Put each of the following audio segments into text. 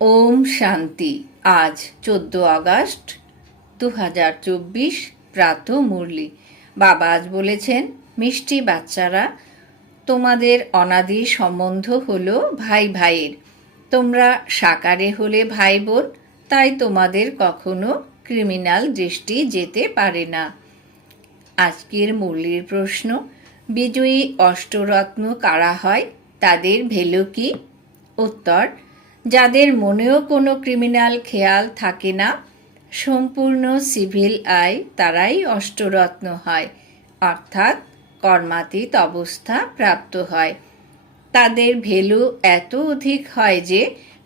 ওম শান্তি। আজ 14 আগস্ট 2024 প্রাত মুরলি। বাবা আজ বলেছেন, মিষ্টি বাচ্চারা, তোমাদের অনাদি সম্বন্ধ হলো ভাই ভাইয়ের। তোমরা সাকারে হলে ভাই বোন, তাই তোমাদের কখনো ক্রিমিনাল দৃষ্টি যেতে পারে না। আজকের মুরলির প্রশ্ন, বিজয়ী অষ্টরত্ন কারা হয়, তাদের ভ্যালু কি? উত্তর, যাদের মনেও কোনো ক্রিমিনাল খেয়াল থাকে না, সম্পূর্ণ সিভিল আয়, তারাই অষ্টরত্ন হয়, অর্থাৎ কর্মাতীত অবস্থা প্রাপ্ত হয়। তাদের ভ্যালু এত অধিক হয় যে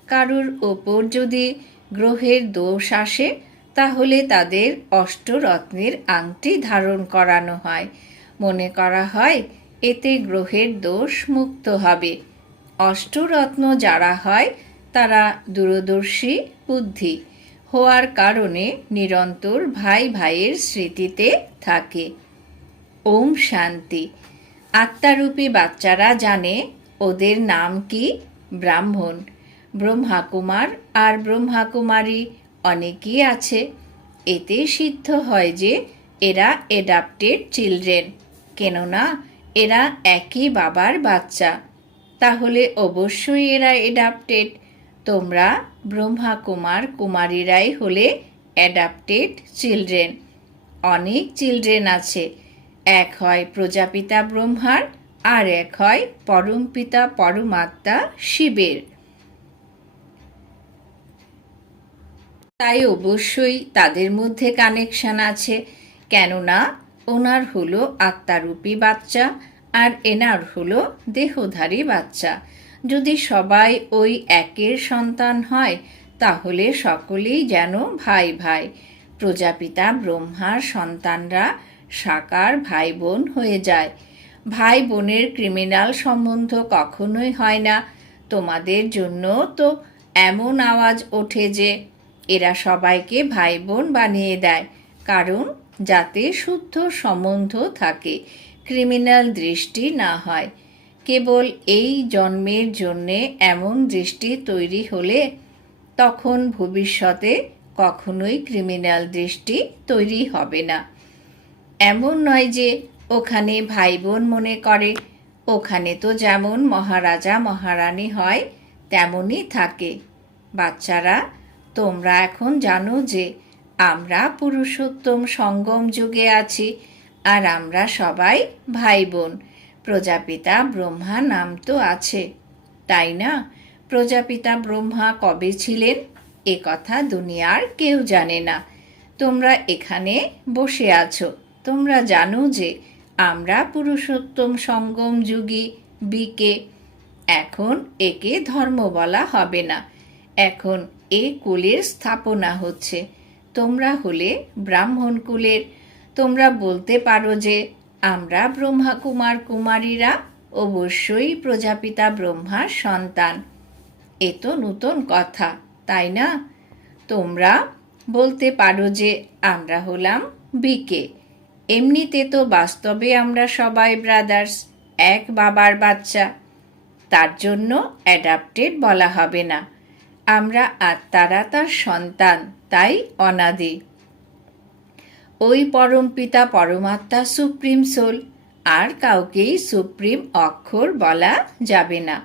কারুর ওপর যদি গ্রহের দোষ আসে তাহলে তাদের অষ্টরত্নের আংটি ধারণ করানো হয়। মনে করা হয় এতে গ্রহের দোষ মুক্ত হবে। অষ্টরত্ন যারা হয় তারা দূরদর্শী বুদ্ধি হওয়ার কারণে নিরন্তর ভাই ভাইয়ের স্মৃতিতে থাকে। ওম শান্তি। আত্মারূপী বাচ্চারা জানে ওদের নাম কি? ব্রাহ্মণ। ব্রহ্মাকুমার আর ব্রহ্মাকুমারী অনেকই আছে। এতে সিদ্ধ হয় যে এরা অ্যাডাপ্টেড চিলড্রেন, কেননা এরা একই বাবার বাচ্চা। তাহলে অবশ্যই এরা অ্যাডাপ্টেড। তোমরা ব্রহ্মাকুমার কুমারীরাই হলে অ্যাডাপ্টেড চিলড্রেন। অনেক চিলড্রেন আছে, এক হয় প্রজাপিতা ব্রহ্মার আর এক হয় পরমপিতা পরমাত্মা শিবের। তাই অবশ্যই তাদের মধ্যে কানেকশন আছে, কেননা ওনার হলো আত্মারূপী বাচ্চা আর এনার হলো দেহধারী বাচ্চা। যদি সবাই ওই একের সন্তান হয় তাহলে সকলেই যেন ভাই ভাই। প্রজাপিতা ব্রহ্মার সন্তানরা সাকার ভাই বোন হয়ে যায়। ভাই বোনের ক্রিমিনাল সম্বন্ধ কখনোই হয় না। তোমাদের জন্য তো এমন আওয়াজ ওঠে যে এরা সবাইকে ভাই বোন বানিয়ে দেয়, কারণ যাতে শুদ্ধ সম্বন্ধ থাকে, ক্রিমিনাল দৃষ্টি না হয়। কেবল এই জন্মের জন্যে এমন দৃষ্টি তৈরি হলে তখন ভবিষ্যতে কখনোই ক্রিমিনাল দৃষ্টি তৈরি হবে না। এমন নয় যে ওখানে ভাই বোন মনে করে, ওখানে তো যেমন মহারাজা মহারানী হয় তেমনই থাকে। বাচ্চারা, তোমরা এখন জানো যে আমরা পুরুষোত্তম সঙ্গম যুগে আছি আর আমরা সবাই ভাই বোন। প্রজাপিতা ব্রহ্মা নাম তো আছে, তাই না? প্রজাপিতা ব্রহ্মা কবে ছিলেন এ কথা দুনিয়ার কেউ জানে না। তোমরা এখানে বসে আছো, তোমরা জানো যে আমরা পুরুষোত্তম সঙ্গম যুগী বিকে। এখন একে ধর্ম বলা হবে না, এখন এ কুলের স্থাপনা হচ্ছে। তোমরা হলে ব্রাহ্মণ কুলের। তোমরা বলতে পারো যে আমরা ব্রহ্মাকুমার কুমারীরা অবশ্যই প্রজাপিতা ব্রহ্মার সন্তান। এ তো নূতন কথা, তাই না? তোমরা বলতে পারো যে আমরা হলাম বিকে। এমনিতে তো বাস্তবে আমরা সবাই ব্রাদার্স, এক বাবার বাচ্চা। তার জন্য অ্যাডাপ্টেড বলা হবে না। আমরা আত্মারা তার সন্তান, তাই অনাদি। ওই পরমপিতা পরমাত্মা সুপ্রিম সোল, আর কাউকেই সুপ্রিম অক্ষর বলা যাবে না।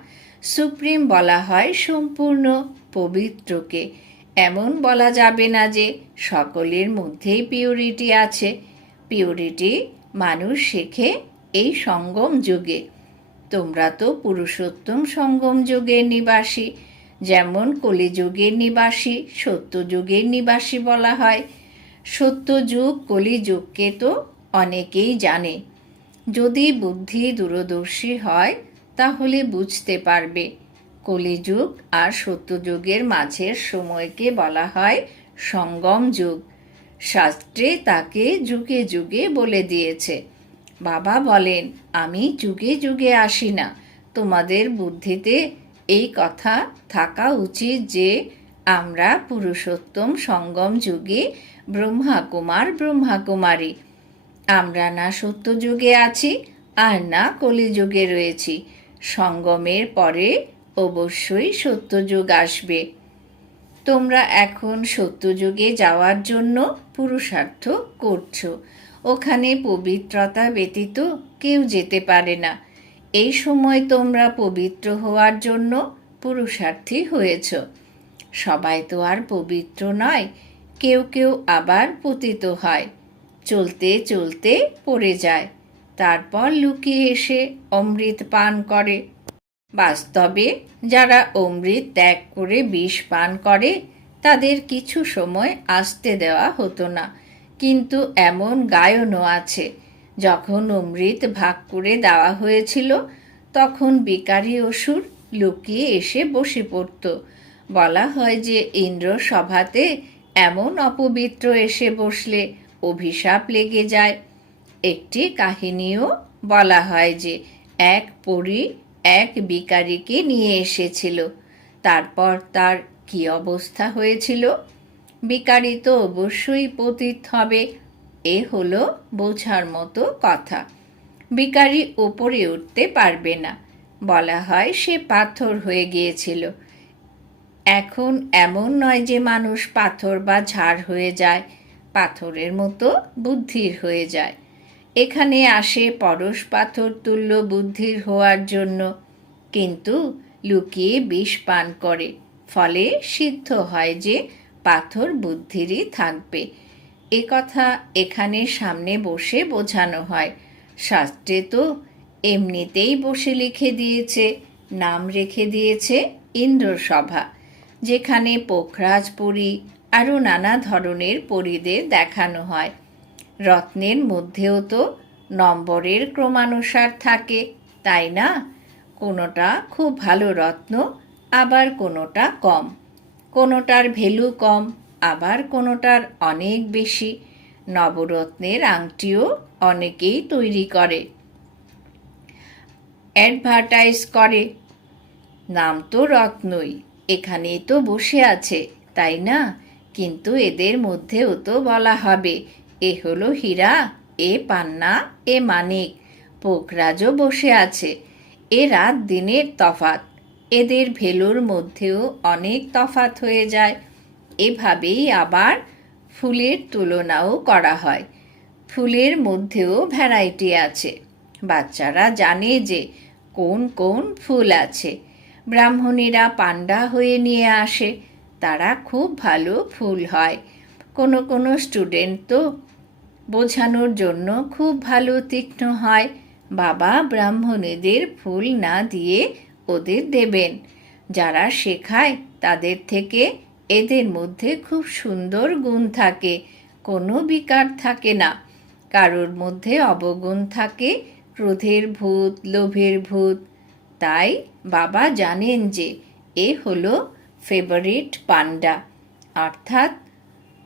সুপ্রিম বলা হয় সম্পূর্ণ পবিত্রকে। এমন বলা যাবে না যে সকলের মধ্যেই পিউরিটি আছে। পিউরিটি মানুষ শেখে এই সঙ্গম যুগে। তোমরা তো পুরুষোত্তম সঙ্গম যুগের নিবাসী। যেমন কলিযুগের নিবাসী সত্যযুগের নিবাসী বলা হয়। সত্যযুগ কলিযুগকে তো অনেকেই জানে। যদি বুদ্ধি দূরদর্শী হয় তাহলে বুঝতে পারবে কলিযুগ আর সত্যযুগের মাঝের সময়কে বলা হয় সঙ্গম যুগ। শাস্ত্রে তাকে যুগে যুগে বলে দিয়েছে। বাবা বলেন, আমি যুগে যুগে আসি না। তোমাদের বুদ্ধিতে এই কথা থাকা উচিত যে আমরা পুরুষোত্তম সঙ্গম যুগে ব্রহ্মাকুমার ব্রহ্মাকুমারী। আমরা না সত্যযুগে আছি আর না কলিযুগে রয়েছি। সঙ্গমের পরে অবশ্যই সত্যযুগ আসবে। তোমরা এখন সত্যযুগে যাওয়ার জন্য পুরুষার্থ করছো। ওখানে পবিত্রতা ব্যতীত কেউ যেতে পারে না। এই সময় তোমরা পবিত্র হওয়ার জন্য পুরুষার্থী হয়েছ। সবাই তো আর পবিত্র নয়, কেউ কেউ আবার পতিত হয়, চলতে চলতে পড়ে যায়, তারপর লুকিয়ে এসে অমৃত পান করে। বাস্তবে যারা অমৃত ত্যাগ করে বিষ পান করে তাদের কিছু সময় আসতে দেওয়া হতো না, কিন্তু এমন গায়নও আছে, যখন অমৃত ভাগ করে দেওয়া হয়েছিল তখন বিকারী অসুর লুকিয়ে এসে বসে পড়ত। বলা হয় যে ইন্দ্র সভাতে এমন অপবিত্র এসে বসলে অভিশাপ লেগে যায়। একটি কাহিনীও বলা হয় যে এক পরী এক বিকারীকে নিয়ে এসেছিল, তারপর তার কি অবস্থা হয়েছিল। বিকারী তো অবশ্যই পতিত হবে, এ হলো বোঝার মতো কথা। বিকারী ওপরে উঠতে পারবে না, বলা হয় সে পাথর হয়ে গিয়েছিল। এখন এমন নয় যে মানুষ পাথর বা ঝাড় হয়ে যায়, পাথরের মতো বুদ্ধির হয়ে যায়। এখানে আসে পরশ পাথর তুল্য বুদ্ধির হওয়ার জন্য, কিন্তু লুকিয়ে বিষ পান করে, ফলে সিদ্ধ হয় যে পাথর বুদ্ধিরই থাকবে। এ কথা এখানে সামনে বসে বোঝানো হয়। শাস্ত্রে তো এমনিতেই বসে লিখে দিয়েছে, নাম রেখে দিয়েছে ইন্দ্রসভা, যেখানে পোখরাজ পরী আরও নানা ধরনের পরীদের দেখানো হয়। রত্নের মধ্যেও তো নম্বরের ক্রমানুসার থাকে, তাই না? কোনোটা খুব ভালো রত্ন, আবার কোনোটা কম, কোনোটার ভ্যালু কম, আবার কোনোটার অনেক বেশি। নবরত্নের আংটিও অনেকেই তৈরি করে, অ্যাডভার্টাইজ করে, নাম তো রত্নই, এখানেই তো বসে আছে, তাই না? কিন্তু এদের মধ্যেও তো বলা হবে এ হলো হীরা, এ পান্না, এ মানিক। পোখরাজও বসে আছে, এ রাত দিনের তফাত, এদের ভেলুর মধ্যেও অনেক তফাত হয়ে যায়। এভাবেই আবার ফুলের তুলনাও করা হয়, ফুলের মধ্যেও ভ্যারাইটি আছে। বাচ্চারা জানে যে কোন কোন ফুল আছে। ব্রাহ্মণীরা পান্ডা হয়ে নিয়ে আসে, তারা খুব ভালো ফুল হয়। কোনো কোনো স্টুডেন্ট তো বোঝানোর জন্য খুব ভালো তীক্ষ্ণ হয়। বাবা ব্রাহ্মণীদের ফুল না দিয়ে ওদের দেবেন। যারা শেখায় তাদের থেকে এদের মধ্যে খুব সুন্দর গুণ থাকে, কোনো বিকার থাকে না। কারোর মধ্যে অবগুণ থাকে, ক্রোধের ভূত, লোভের ভূত। তাই বাবা জানেন যে এ হলো ফেভারিট পান্ডা, অর্থাৎ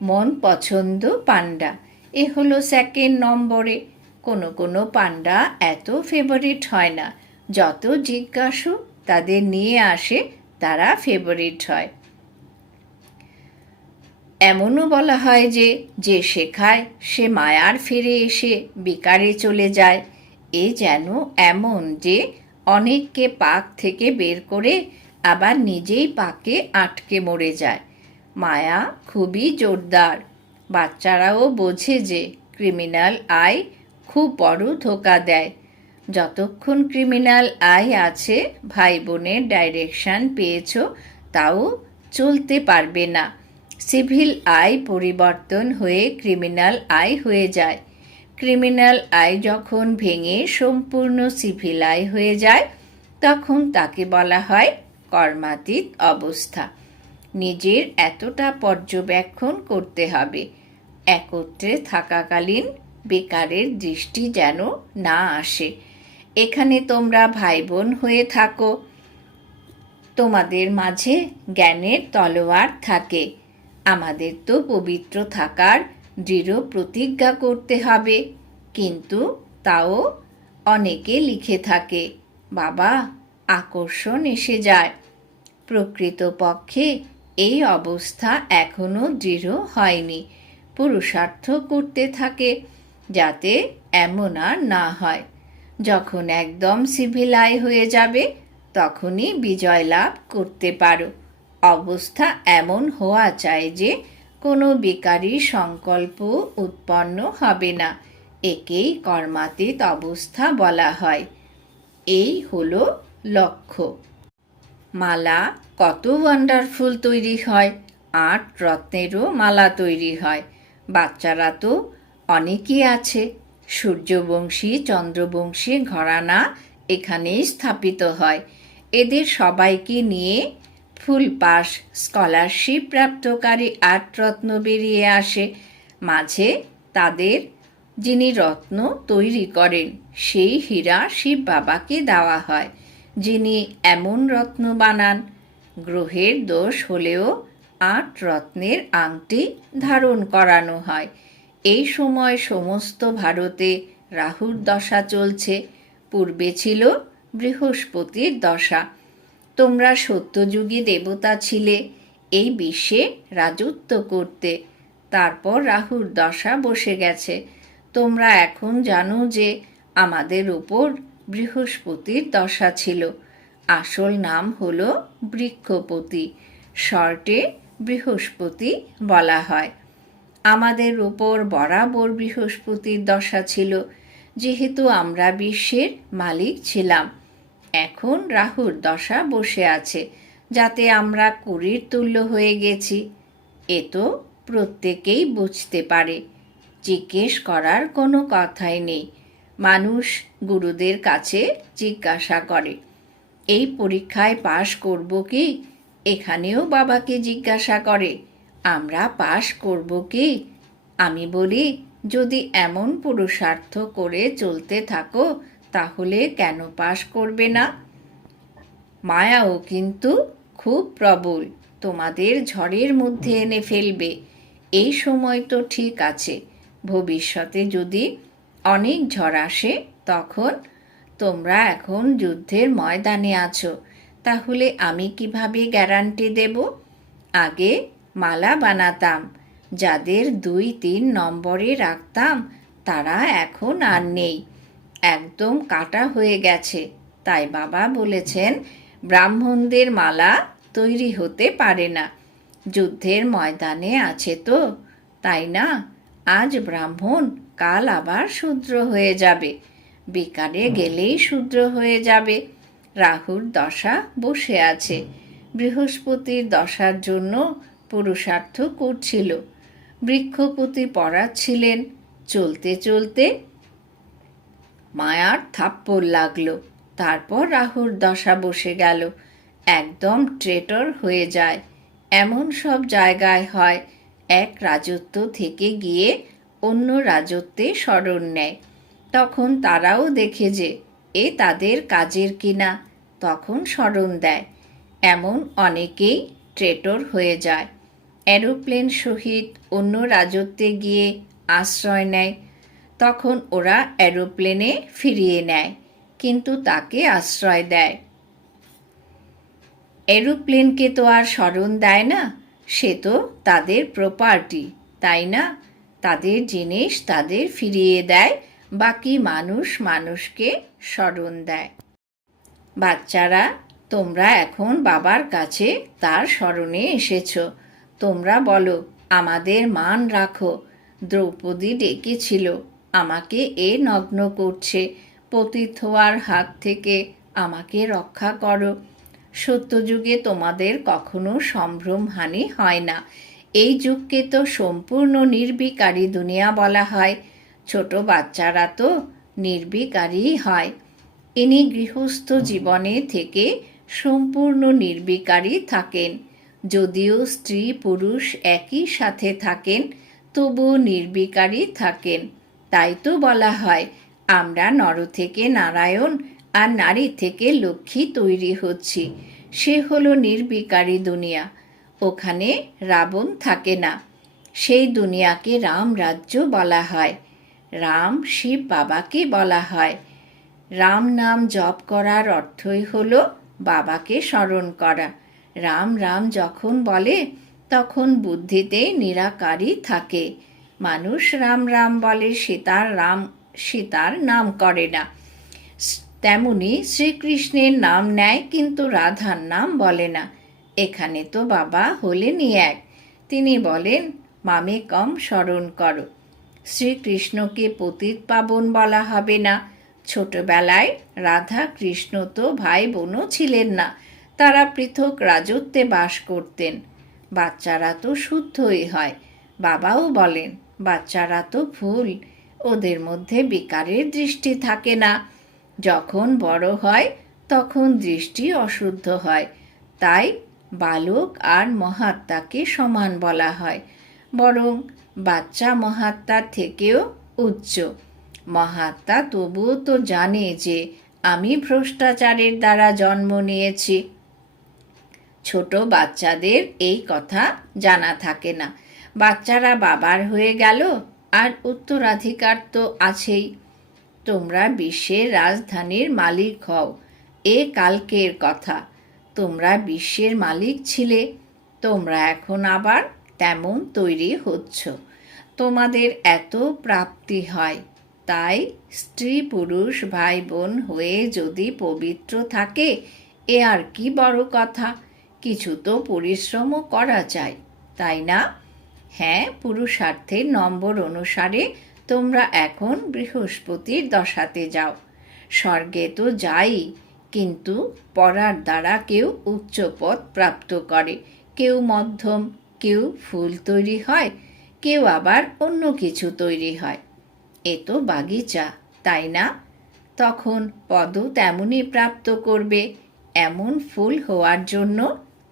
মন পছন্দ পান্ডা। এ হলো সেকেন্ড নম্বরে। কোনো কোনো পান্ডা এত ফেভারিট হয় না, যত জিজ্ঞাসু তাদের নিয়ে আসে তারা ফেভারিট হয়। এমনও বলা হয় যে যে শেখায় সে মায়ার ফিরে এসে বিকারে চলে যায়। এ যেন এমন যে অনেককে পাক থেকে বের করে আবার নিজেই পাকে আটকে মরে যায়। মায়া খুবই জোরদার। বাচ্চারাও বোঝে যে ক্রিমিনাল আই খুব বড় ধোকা দেয়। যতক্ষণ ক্রিমিনাল আই আছে, ভাই বোনের ডাইরেকশন পেয়েছ, তাও চলতে পারবে না। সিভিল আই পরিবর্তন হয়ে ক্রিমিনাল আই হয়ে যায়। ক্রিমিনাল আই যখন ভেঙে সম্পূর্ণ সিভিল আই হয়ে যায়, তখন তাকে বলা হয় কর্মাতীত অবস্থা। নিজের এতটা পর্যবেক্ষণ করতে হবে, একত্রে থাকাকালীন বেকারের দৃষ্টি যেন না আসে। এখানে তোমরা ভাই বোন হয়ে থাকো, তোমাদের মাঝে জ্ঞানের তলোয়ার থাকে। আমাদের তো পবিত্র থাকার দৃঢ় প্রতিজ্ঞা করতে হবে, কিন্তু তাও অনেকে লিখে থাকে, বাবা আকর্ষণ এসে যায়। প্রকৃতপক্ষে এই অবস্থা এখনো দৃঢ় হয়নি। পুরুষার্থ করতে থাকে যাতে এমন আর না হয়। যখন একদম সিভিল আই হয়ে যাবে তখনই বিজয় লাভ করতে পারো, অবস্থা এমন হওয়া চাই যে কোনো বিকারী সংকল্প উৎপন্ন হবে না। একেই কর্মাতীত অবস্থা বলা হয়। এই হলো লক্ষ্য। মালা কত ওয়ান্ডারফুল তৈরি হয়, 8 রত্নেরও মালা তৈরি হয়। বাচ্চারা তো অনেকই আছে। সূর্যবংশী, চন্দ্রবংশী ঘরানা এখানেই স্থাপিত হয়। এদের সবাইকে নিয়ে ফুল পাস স্কলারশিপ প্রাপ্তকারী 8 রত্ন বেরিয়ে আসে। মাঝে তাদের যিনি রত্ন তৈরি করেন সেই হীরা শিব বাবাকে দেওয়া হয়, যিনি এমন রত্ন বানান। গ্রহের দোষ হলেও 8 রত্নের আংটি ধারণ করানো হয়। এই সময় সমস্ত ভারতে রাহুর দশা চলছে। পূর্বে ছিল বৃহস্পতির দশা। তোমরা সত্যযুগী দেবতা ছিলে এই বিশ্বে রাজত্ব করতে। তারপর রাহুর দশা বসে গেছে। তোমরা এখন জানো যে আমাদের উপর বৃহস্পতির দশা ছিল। আসল নাম হলো বৃক্ষপতি, শর্টে বৃহস্পতি বলা হয়। আমাদের উপর বরাবর বৃহস্পতির দশা ছিল, যেহেতু আমরা বিশ্বের মালিক ছিলাম। এখন রাহুর দশা বসে আছে, যাতে আমরা কুড়ির তুল্য হয়ে গেছি। এ তো প্রত্যেকেই বুঝতে পারে, জিজ্ঞেস করার কোনো কথাই নেই। মানুষ গুরুদের কাছে জিজ্ঞাসা করে, এই পরীক্ষায় পাশ করব কি? এখানেও বাবাকে জিজ্ঞাসা করে, আমরা পাশ করব কি? আমি বলি, যদি এমন পুরুষার্থ করে চলতে থাকো তাহলে কেন পাশ করবে না? মায়াও কিন্তু খুব প্রবল, তোমাদের ঝড়ের মধ্যে এনে ফেলবে। এই সময় তো ঠিক আছে, ভবিষ্যতে যদি অনেক ঝড় আসে তখন? তোমরা এখন যুদ্ধের ময়দানে আছো, তাহলে আমি কিভাবে গ্যারান্টি দেব? আগে মালা বানাতাম, যাদের 2-3 নম্বরে রাখতাম তারা এখন আর নেই, একদম কাটা হয়ে গেছে। তাই বাবা বলেছেন, ব্রাহ্মণদের মালা তৈরি হতে পারে না। যুদ্ধের ময়দানে আছে তো, তাই না? আজ ব্রাহ্মণ, কাল আবার শূদ্র হয়ে যাবে, বিকারে গেলেই শূদ্র হয়ে যাবে। রাহুর দশা বসে আছে। বৃহস্পতির দশার জন্য পুরুষার্থ করছিল। বৃক্ষপতি পড়াচ্ছিলেন। চলতে চলতে মায়ার থাপ্পড় লাগলো। তারপর রাহুর দশা বসে গেল। একদম ট্রেটর হয়ে যায়। এমন সব জায়গায় হয়, এক রাজত্ব থেকে গিয়ে অন্য রাজত্বে শরণ নেয়। তখন তারাও দেখে যে এ তাদের কাজের কিনা, তখন শরণ দেয়। এমন অনেকেই ট্রেটর হয়ে যায়। এরোপ্লেন সহিত অন্য রাজত্বে গিয়ে আশ্রয় নেয়। তখন ওরা এরোপ্লেনে ফিরিয়ে নেয়, কিন্তু তাকে আশ্রয় দেয়। এরোপ্লেনকে তো আর শরণ দেয় না, সে তো তাদের প্রপার্টি, তাই না? তাদের জিনিস তাদের ফিরিয়ে দেয়, বাকি মানুষ মানুষকে শরণ দেয়। বাচ্চারা, তোমরা এখন বাবার কাছে তার শরণে এসেছ। তোমরা বলো, আমাদের মান রাখো। দ্রৌপদী ডেকেছিল, আমাকে এ নগ্ন করছে, পতিত হওয়ার হাত থেকে আমাকে রক্ষা করো। সত্যযুগে তোমাদের কখনো সম্ভ্রমহানি হয় না। এই যুগকে তো সম্পূর্ণ নির্বিকারী দুনিয়া বলা হয়। ছোট বাচ্চারা তো নির্বিকারী হয়। ইনি গৃহস্থ জীবনে থেকে সম্পূর্ণ নির্বিকারী থাকেন। যদিও স্ত্রী পুরুষ একই সাথে থাকেন, তবুও নির্বিকারী থাকেন। তাই তো বলা হয়, আমরা নর থেকে নারায়ণ আর নারী থেকে লক্ষ্মী তৈরি হচ্ছি। সে হলো নির্বিকারী দুনিয়া। ওখানে রাবণ থাকে না। সেই দুনিয়াকে রাম রাজ্য বলা হয়। রাম শিব বাবাকে বলা হয়। রাম নাম জপ করার অর্থই হলো বাবাকে স্মরণ করা। রাম রাম যখন বলে তখন বুদ্ধিতে নিরাকারই থাকে। মানুষ রাম রাম বলে, সীতার নাম করে না। তেমনি শ্রীকৃষ্ণের নাম নেয়, কিন্তু রাধার নাম বলে না। এখানে তো বাবা হলেনই এক। তিনি বলেন, মামে কম স্মরণ করো। শ্রীকৃষ্ণকে পতিত পাবন বলা হবে না। ছোটবেলায় রাধা কৃষ্ণ তো ভাই বোনও ছিলেন না, তারা পৃথক রাজত্বে বাস করতেন। বাচ্চারা তো শুদ্ধই হয়। বাবাও বলেন, বাচ্চারা তো ফুল, ওদের মধ্যে বিকারের দৃষ্টি থাকে না। যখন বড় হয় তখন দৃষ্টি অশুদ্ধ হয়, তাই বালক আর মহাত্মাকে সমান বলা হয়। বরং বাচ্চা মহাত্মার থেকেও উচ্চ। মহাত্মা তবুও তো জানে যে আমি ভ্রষ্টাচারের দ্বারা জন্ম নিয়েছি। ছোট বাচ্চাদের এই কথা জানা থাকে না। বাচ্চারা বাবার হয়ে গেল, আর উত্তরাধিকার তো আছেই। তোমরা বিশ্বের রাজধানীর মালিক হও, এ কালকের কথা। তোমরা বিশ্বের মালিক ছিলে, তোমরা এখন আবার তেমন তৈরি হচ্ছ। তোমাদের এত প্রাপ্তি হয়, তাই স্ত্রী পুরুষ ভাই বোন হয়ে যদি পবিত্র থাকে, এ আর কি বড় কথা। কিছু তো পরিশ্রমও করা চাই, তাই না? হ্যাঁ, পুরুষার্থের নম্বর অনুসারে তোমরা এখন বৃহস্পতির দশাতে যাও। স্বর্গে তো যাই, কিন্তু পড়ার দ্বারা কেউ উচ্চ পদ প্রাপ্ত করে, কেউ মধ্যম, কেউ ফুল তৈরি হয়, কেউ আবার অন্য কিছু তৈরি হয়। এ তো বাগিচা, তাই না? তখন পদও তেমনই প্রাপ্ত করবে। এমন ফুল হওয়ার জন্য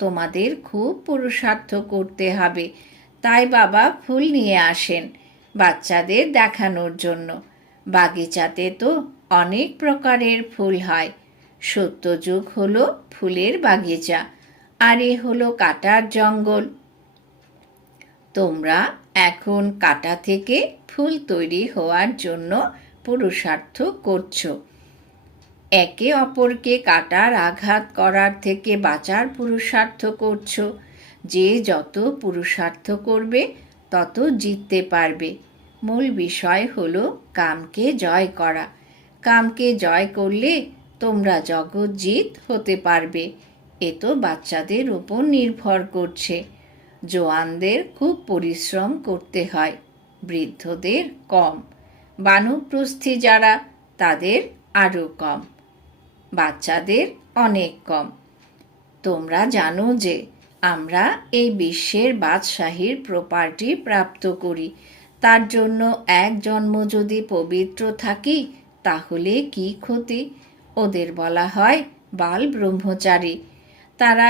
তোমাদের খুব পুরুষার্থ করতে হবে। তাই বাবা ফুল নিয়ে আসেন বাচ্চাদের দেখানোর জন্য। বাগিচাতে তো অনেক প্রকারের ফুল হয়। সত্যযুগ হলো ফুলের বাগিচা, আর এ হলো কাঁটার জঙ্গল। তোমরা এখন কাঁটা থেকে ফুল তৈরি হওয়ার জন্য পুরুষার্থ করছো। একে অপরকে কাটার আঘাত করার থেকে বাঁচার পুরুষার্থ করছো। যে যত পুরুষার্থ করবে তত জিততে পারবে। মূল বিষয় হলো কামকে জয় করা। কামকে জয় করলে তোমরা জগৎজিৎ হতে পারবে। এ তো বাচ্চাদের উপর নির্ভর করছে। জোয়ানদের খুব পরিশ্রম করতে হয়, বৃদ্ধদের কম। বানপ্রস্থী যারা, তাদের আরও কম, বাচ্চাদের অনেক কম। তোমরা জানো যে আমরা এই বিশ্বের বাদশাহীর প্রপার্টি প্রাপ্ত করি। তার জন্য এক জন্ম যদি পবিত্র থাকি, তাহলে কি ক্ষতি? ওদের বলা হয় বাল ব্রহ্মচারী। তারা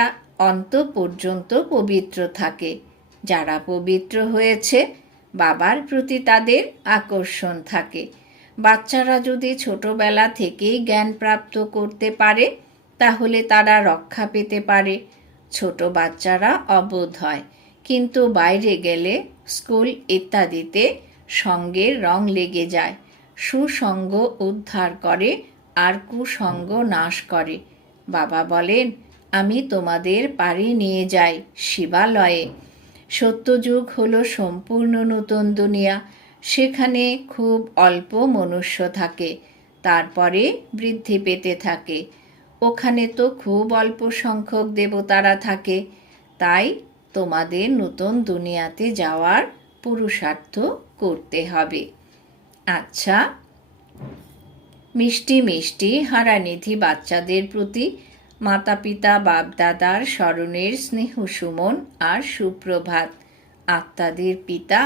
অন্ত পর্যন্ত পবিত্র থাকে। যারা পবিত্র হয়েছে, বাবার প্রতি তাদের আকর্ষণ থাকে। বাচ্চারা যদি ছোটবেলা থেকেই জ্ঞান প্রাপ্ত করতে পারে, তাহলে তারা রক্ষা পেতে পারে। ছোট বাচ্চারা অবোধ হয়, কিন্তু বাইরে গেলে স্কুল ইত্যাদিতে সঙ্গের রং লেগে যায়। সুসঙ্গ উদ্ধার করে আর কুসঙ্গ নাশ করে। বাবা বলেন, আমি তোমাদের পাড়ি নিয়ে যাই শিবালয়ে। সত্যযুগ হলো সম্পূর্ণ নতুন দুনিয়া। সেখানে খুব অল্প মনুষ্য থাকে, তারপরে বৃদ্ধি পেতে থাকে। ওখানে তো খুব অল্প সংখ্যক দেবতারা থাকে। তাই তোমাদের নতুন দুনিয়াতে যাওয়ার পুরুষার্থ করতে হবে। আচ্ছা, মিষ্টি মিষ্টি হারানিধি বাচ্চাদের প্রতি মাতা পিতা বাপদাদার স্মরণের স্নেহ সুমন আর সুপ্রভাত। আত্মাদের পিতা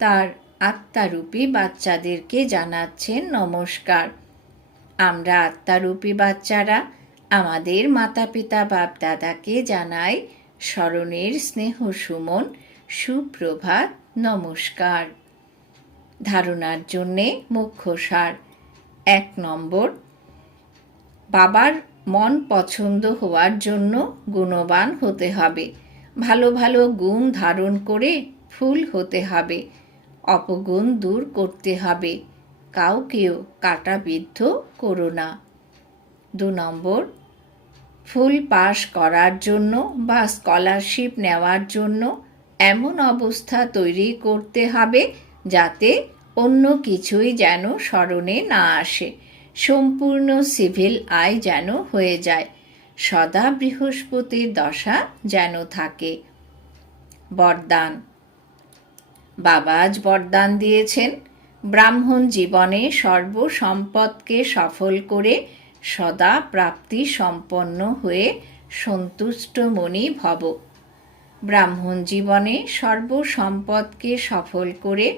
তার আত্মারূপী বাচ্চাদেরকে জানাচ্ছেন নমস্কার। আমরা আত্মারূপী বাচ্চারা আমাদের মাতা পিতা বাপদাদাকে জানাই স্মরণের স্নেহ সুমন, সুপ্রভাত, নমস্কার। ধারণার জন্যে মুখ্য সার। 1 নম্বর, বাবার মন পছন্দ হওয়ার জন্য গুণবান হতে হবে। ভালো ভালো গুণ ধারণ করে ফুল হতে হবে। অপগুণ দূর করতে হবে। কাউকেও কাঁটাবিদ্ধ করো না। 2 নম্বর, ফুল পাস করার জন্য বা স্কলারশিপ নেওয়ার জন্য এমন অবস্থা তৈরি করতে হবে যাতে অন্য কিছুই যেন স্মরণে না আসে। সম্পূর্ণ সিভিল আয় যেন হয়ে যায়। সদা বৃহস্পতির দশা যেন থাকে। বরদান। বাবা আজ বরদান দিয়েছেন, ব্রাহ্মণ জীবনে সর্বসম্পদকে সফল করে সদা প্রাপ্তি সম্পন্ন হয়ে সন্তুষ্ট মনি ভব। ব্রাহ্মণ জীবনে সর্বসম্পদকে সফল করে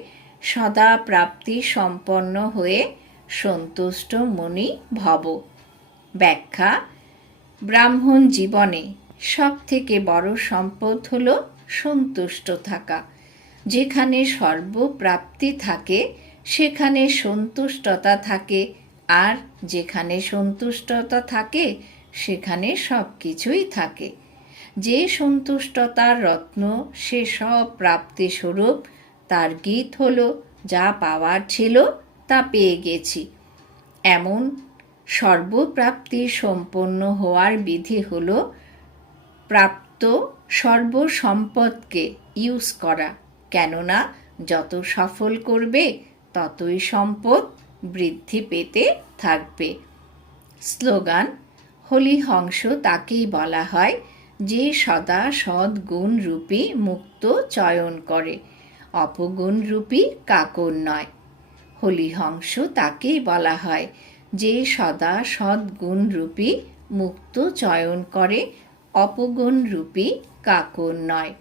সদা প্রাপ্তি সম্পন্ন হয়ে সন্তুষ্ট মনি ভব। ব্যাখ্যা: ব্রাহ্মণ জীবনে সব থেকে বড় সম্পদ হল সন্তুষ্ট থাকা। যেখানে সর্বপ্রাপ্তি থাকে সেখানে সন্তুষ্টতা থাকে, আর যেখানে সন্তুষ্টতা থাকে সেখানে সব কিছুই থাকে। যে সন্তুষ্টতার রত্ন সে সব প্রাপ্তি স্বরূপ, তার গীত হল যা পাওয়ার ছিল তা পেয়ে গেছি। এমন সর্বপ্রাপ্তি সম্পন্ন হওয়ার বিধি হল প্রাপ্ত সর্বসম্পদকে ইউজ করা, কেননা যত সফল করবে ততই সম্পদ বৃদ্ধি পেতে থাকবে। স্লোগান: হরিহংস তাকেই বলা হয় যে সদা সদ্গুণরূপী মুক্ত চয়ন করে, অপগুণরূপী কাকর নয়। হরিহংস তাকেই বলা হয় যে সদা সদ্গুণরূপী মুক্ত চয়ন করে, অপগুণরূপী কাকর নয়।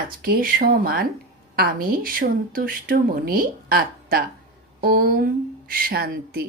আজকে সমান আমি সন্তুষ্ট মনি আত্মা। ওম শান্তি।